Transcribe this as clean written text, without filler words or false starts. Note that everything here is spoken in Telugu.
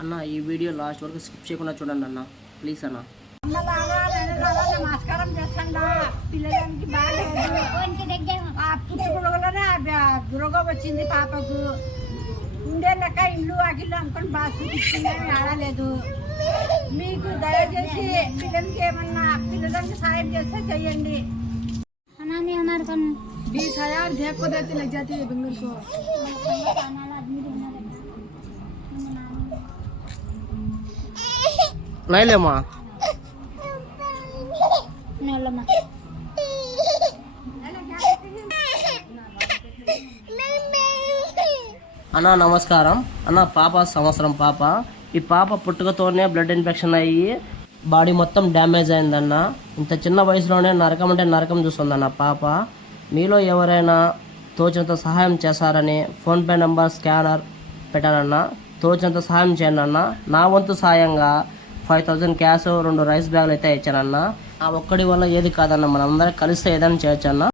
అన్న ఈ వీడియో లాస్ట్ వరకు స్కిప్ చేయకుండా చూడండి అన్న, ప్లీజ్ అన్న. నమస్కారం చేస్తాడా పిల్లలకి పుట్టుకులోనే దురోగం వచ్చింది పాపకు. ఉండే లెక్క ఇల్లు అగిల్లు అనుకొని బాగా చూపిస్తుందని ఆడలేదు. మీకు దయచేసి పిల్లలకి ఏమన్నా పిల్లలకి సాయం చేస్తే చెయ్యండి. 20,000 देखो देती लग जाती है बंगल को. నైలేమా అన్న నమస్కారం అన్న. పాప సంవత్సరం పాప. ఈ పాప పుట్టుకతోనే బ్లడ్ ఇన్ఫెక్షన్ అయ్యి బాడీ మొత్తం డ్యామేజ్ అయిందన్న. ఇంత చిన్న వయసులోనే నరకం అంటే నరకం చూస్తుందన్న పాప. మీలో ఎవరైనా తోచినంత సహాయం చేస్తారని ఫోన్పే నెంబర్ స్కానర్ పెట్టానన్న. తోచినంత సహాయం చేయండి అన్న. నా వంతు సాయంగా 5,000 క్యాష్ 2 రైస్ బ్యాగులు అయితే ఇచ్చానన్న. ఆ ఒక్కడి వల్ల ఏది కాదన్న, మనందరం కలిస్తే ఏదైనా చేయొచ్చు అన్న.